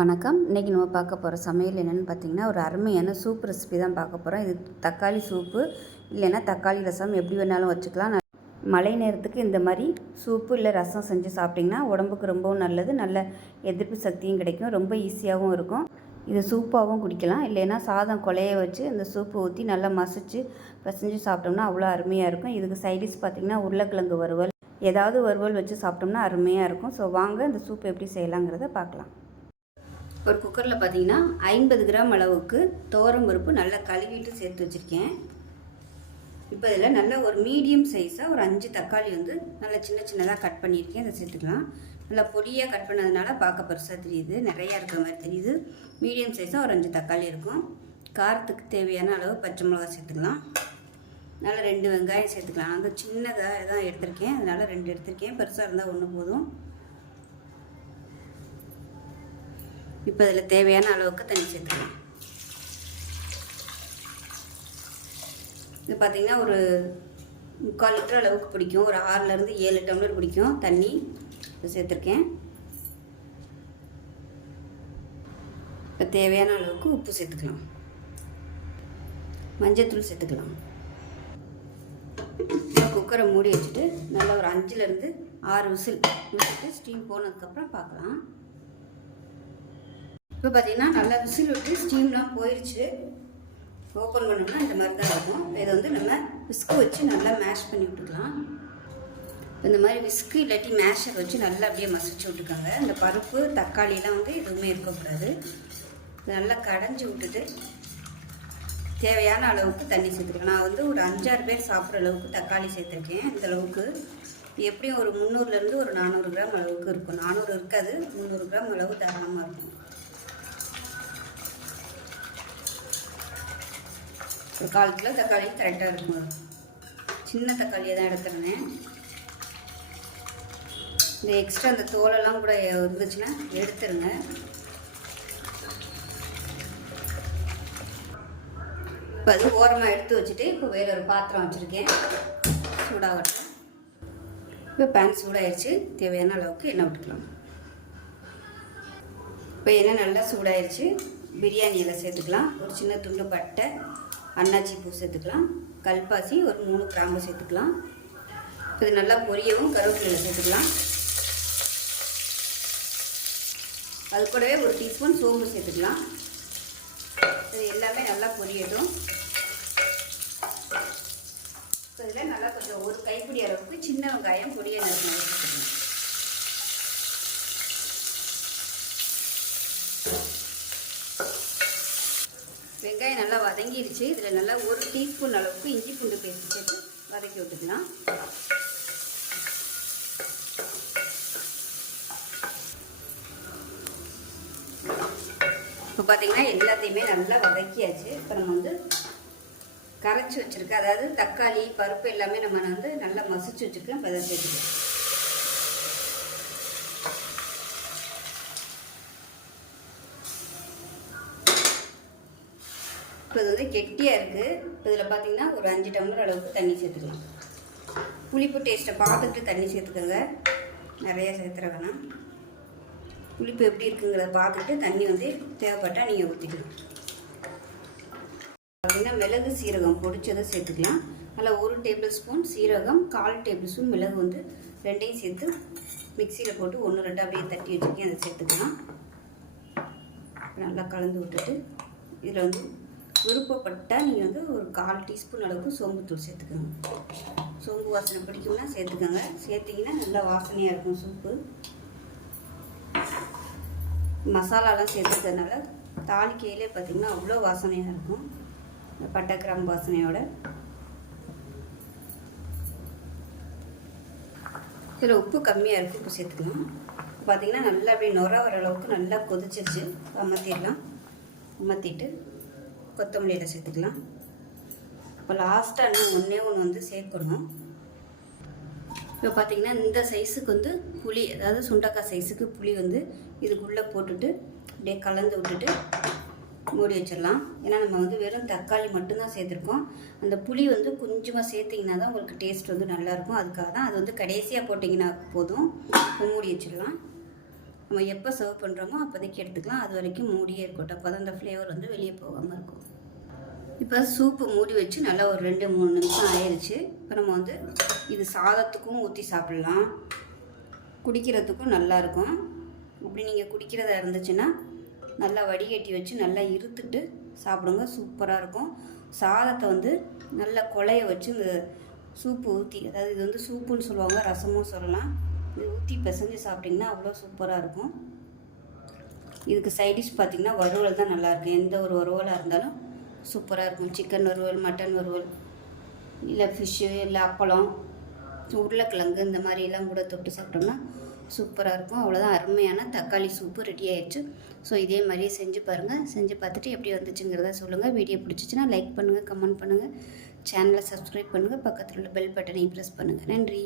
வணக்கம். இன்றைக்கி நம்ம பார்க்க போகிற சமையல் என்னென்னு பார்த்திங்கன்னா, ஒரு அருமையான சூப் ரெசிபி தான் பார்க்க போகிறோம். இது தக்காளி சூப்பு இல்லைன்னா தக்காளி ரசம் எப்படி வேணாலும் வச்சுக்கலாம். மழை நேரத்துக்கு இந்த மாதிரி சூப்பு இல்லை ரசம் செஞ்சு சாப்பிட்டிங்கன்னா உடம்புக்கு ரொம்பவும் நல்லது. நல்ல எதிர்ப்பு சக்தியும் கிடைக்கும். ரொம்ப ஈஸியாகவும் இருக்கும். இது சூப்பாகவும் குடிக்கலாம். இல்லைன்னா சாதம் கொலைய வச்சு அந்த சூப்பு ஊற்றி நல்லா மசிச்சு பிசைஞ்சு சாப்பிட்டோம்னா அவ்வளோ அருமையாக இருக்கும். இதுக்கு சைடிஷ் பார்த்திங்கன்னா உருளைக்கிழங்கு வறுவல், ஏதாவது வறுவல் வச்சு சாப்பிட்டோம்னா அருமையாக இருக்கும். ஸோ வாங்க இந்த சூப் எப்படி செய்யலாங்கிறத பார்க்கலாம். ஒரு குக்கரில் பார்த்தீங்கன்னா 50 கிராம் அளவுக்கு துவரம் பருப்பு நல்லா கழுவிட்டு சேர்த்து வச்சுருக்கேன். இப்போ இதில் நல்ல ஒரு மீடியம் சைஸாக ஒரு 5 தக்காளி வந்து நல்லா சின்னதாக கட் பண்ணியிருக்கேன். அதை சேர்த்துக்கலாம். நல்லா பொடியாக கட் பண்ணதுனால பார்க்க பெருசாக தெரியுது, நிறையா இருக்கிற மாதிரி தெரியுது. மீடியம் சைஸாக ஒரு 5 தக்காளி இருக்கும். காரத்துக்கு தேவையான அளவு பச்சை மிளகா சேர்த்துக்கலாம். நல்லா 2 வெங்காயம் சேர்த்துக்கலாம். அந்த சின்னதாக தான் எடுத்திருக்கேன், அதனால் 2 எடுத்திருக்கேன். பெருசாக இருந்தால் 1 போதும். இப்போ இதில் தேவையான அளவுக்கு தண்ணி சேர்த்துக்கலாம். இது பார்த்திங்கன்னா ஒரு 3/4 லிட்டர் அளவுக்கு பிடிக்கும். ஒரு 6லேருந்து 7 டம்ளர் பிடிக்கும் தண்ணி சேர்த்துருக்கேன். இப்போ தேவையான அளவுக்கு உப்பு சேர்த்துக்கலாம். மஞ்சத்தூள் சேர்த்துக்கலாம். குக்கரை மூடி வச்சுட்டு நல்லா ஒரு 5லேருந்து 6 விசில் விட்டுட்டு ஸ்டீம் போனதுக்கப்புறம் பார்க்கலாம். இப்போ பார்த்திங்கன்னா நல்லா விசில் விட்டு ஸ்டீம்லாம் போயிடுச்சு. ஓப்பன் பண்ணோம்னா இந்த மாதிரி தான் இருக்கும். இதை வந்து நம்ம விஸ்கு வச்சு நல்லா மேஷ் பண்ணி விட்டுக்கலாம். இந்த மாதிரி விஸ்கு இல்லாட்டி மேஷர் வச்சு நல்லா அப்படியே மசிச்சு விட்டுக்கோங்க. இந்த பருப்பு தக்காளியெலாம் வந்து எதுவுமே இருக்கக்கூடாது. நல்லா கடைஞ்சி விட்டுட்டு தேவையான அளவுக்கு தண்ணி சேர்த்துக்கலாம். நான் வந்து ஒரு 5-6 பேர் சாப்பிட்ற அளவுக்கு தக்காளி சேர்த்துருக்கேன். இந்த அளவுக்கு எப்படியும் ஒரு 300லேருந்து ஒரு 400 கிராம் அளவுக்கு இருக்கும். 400 இருக்காது, 300 கிராம் அளவு தாராளமாக இருக்கும். ஒரு 1/4 கிலோ தக்காளி கரெக்டாக இருக்கும். சின்ன தக்காளியை தான் எடுத்துருந்தேன். இந்த எக்ஸ்ட்ரா அந்த தோலெல்லாம் கூட இருந்துச்சுன்னா எடுத்துருங்க. இப்போ அது ஓரமாக எடுத்து வச்சுட்டு இப்போ வேற ஒரு பாத்திரம் வச்சுருக்கேன். சூடாகட்டும். இப்போ பேன் சூடாகிடுச்சு. தேவையான அளவுக்கு எண்ணெய் விட்டுக்கலாம். இப்போ எண்ணெய் நல்லா சூடாகிடுச்சு. பிரியாணி இலை சேர்த்துக்கலாம். ஒரு சின்ன துண்டு பட்டை, அன்னாச்சி பூ சேர்த்துக்கலாம். கல்பாசி ஒரு 3 கிராம்பு சேர்த்துக்கலாம். இது நல்லா பொரியவும் கருவேப்பிலை சேர்த்துக்கலாம். அது கூடவே ஒரு டீஸ்பூன் சோம்பு சேர்த்துக்கலாம். இது எல்லாமே நல்லா பொரியட்டும். இதில் நல்லா கொஞ்சம் ஒரு கைப்பிடி அளவுக்கு சின்ன வெங்காயம் பொடியை நறுக்கி சேர்த்துக்கலாம். வெங்காயம் நல்லா வதங்கிடுச்சு. இதில் நல்லா ஒரு டீஸ்பூன் அளவுக்கு இஞ்சி பூண்டு பேஸ்ட் சேர்த்து வதக்கி விட்டுக்கலாம். இப்போ பார்த்திங்கன்னா எல்லாத்தையுமே நல்லா வதக்கியாச்சு. இப்போ நம்ம வந்து கரைச்சி வச்சுருக்க, அதாவது தக்காளி பருப்பு எல்லாமே நம்ம வந்து நல்லா மசிச்சு வச்சுருக்கோம். இப்போ அதை சேர்த்துக்கலாம். இப்போ இது வந்து கெட்டியாக இருக்குது. இப்போ இதில் பார்த்திங்கன்னா ஒரு 5 டம்ளர் அளவுக்கு தண்ணி சேர்த்துக்கலாம். புளிப்பு டேஸ்ட்டை பார்த்துட்டு தண்ணி சேர்த்துக்கோங்க. நிறையா சேர்த்துற வேணாம். புளிப்பு எப்படி இருக்குங்கிறத பார்த்துட்டு தண்ணி வந்து தேவைப்பட்டால் நீங்கள் ஊற்றிக்கலாம். பார்த்திங்கன்னா மிளகு சீரகம் பொடிச்சதை சேர்த்துக்கலாம். அதில் 1 டேபிள் ஸ்பூன் சீரகம், 1/4 டேபிள் ஸ்பூன் மிளகு வந்து 2ஐயும் சேர்த்து மிக்சியில் போட்டு 1-2 அப்படியே தட்டி வச்சுருக்கேன். அதை சேர்த்துக்கலாம். நல்லா கலந்து விட்டுட்டு இதில் வந்து விருப்பப்பட்டால் நீங்கள் வந்து ஒரு 1/4 டீஸ்பூன் அளவுக்கு சோம்புத்தூள் சேர்த்துக்கோங்க. சோம்பு வாசனை பிடிக்கும்னா சேர்த்துக்கோங்க. சேர்த்திங்கன்னா நல்லா வாசனையாக இருக்கும் சூப்பு. மசாலாலாம் சேர்த்துக்கிறதுனால தாளிக்கையிலே பார்த்திங்கன்னா அவ்வளோ வாசனையாக இருக்கும். இந்த பட்டை கிராம்பு வாசனையோட. இதில் உப்பு கம்மியாக இருக்குது, உப்பு சேர்த்துக்கலாம். பார்த்திங்கன்னா நல்லா அப்படியே நுர வர அளவுக்கு நல்லா கொதிச்சிருச்சு. அமர்த்திடலாம். அமர்த்திட்டு கொத்தமல்லியில் சேர்த்துக்கலாம். இப்போ லாஸ்ட்டாக இன்னும் ஒன்று வந்து சேர்க்கணும். இப்போ பார்த்திங்கன்னா இந்த சைஸுக்கு வந்து புளி, அதாவது சுண்டக்காய் சைஸுக்கு புளி வந்து இதுக்குள்ளே போட்டுட்டு அப்படியே கலந்து விட்டுட்டு மூடி வச்சிடலாம். ஏன்னா நம்ம வந்து வெறும் தக்காளி மட்டும்தான் சேர்த்துருக்கோம். அந்த புளி வந்து கொஞ்சமாக சேர்த்திங்கன்னா தான் உங்களுக்கு டேஸ்ட் வந்து நல்லாயிருக்கும். அதுக்காக தான் அது வந்து கடைசியாக போட்டிங்கன்னா போதும். மூடி வச்சிடலாம். நம்ம எப்போ சர்வ் பண்ணுறோமோ அப்போதைக்கு எடுத்துக்கலாம். அது வரைக்கும் மூடியே இருக்கட்டும். அப்போ தான் அந்த ஃப்ளேவர் வந்து வெளியே போகாமல் இருக்கும். இப்போ சூப்பு மூடி வச்சு நல்லா ஒரு 2-3 நிமிஷம் ஆயிடுச்சு. இப்போ நம்ம வந்து இது சாதத்துக்கும் ஊற்றி சாப்பிட்லாம், குடிக்கிறதுக்கும் நல்லாயிருக்கும். அப்படி நீங்கள் குடிக்கிறதா இருந்துச்சுன்னா நல்லா வடிகட்டி வச்சு நல்லா இருத்துட்டு சாப்பிடுங்க, சூப்பராக இருக்கும். சாதத்தை வந்து நல்லா குழைய வச்சு இந்த சூப்பு ஊற்றி, அதாவது இது வந்து சூப்புன்னு சொல்லுவாங்க, ரசமும் சொல்லலாம், இது ஊற்றி பிசைஞ்சு சாப்பிட்டிங்கன்னா அவ்வளோ சூப்பராக இருக்கும். இதுக்கு சைடிஷ் பார்த்திங்கன்னா வறுவல் தான் நல்லாயிருக்கும். எந்த ஒரு வறுவலாக இருந்தாலும் சூப்பராக இருக்கும். சிக்கன் வறுவல், மட்டன் வறுவல், இல்லை ஃபிஷ்ஷு, இல்லை அப்பளம், உருளைக்கிழங்கு இந்த மாதிரிலாம் கூட தொட்டு சாப்பிட்டோம்னா சூப்பராக இருக்கும். அவ்வளோதான், அருமையான தக்காளி சூப்பு ரெடி ஆயிடுச்சு. ஸோ இதே மாதிரியே செஞ்சு பாருங்கள். செஞ்சு பார்த்துட்டு எப்படி வந்துச்சுங்கிறத சொல்லுங்கள். வீடியோ பிடிச்சிச்சின்னா லைக் பண்ணுங்கள், கமெண்ட் பண்ணுங்கள், சேனலை சப்ஸ்கிரைப் பண்ணுங்கள், பக்கத்தில் உள்ள பெல் பட்டனையும் ப்ரெஸ் பண்ணுங்கள். நன்றி.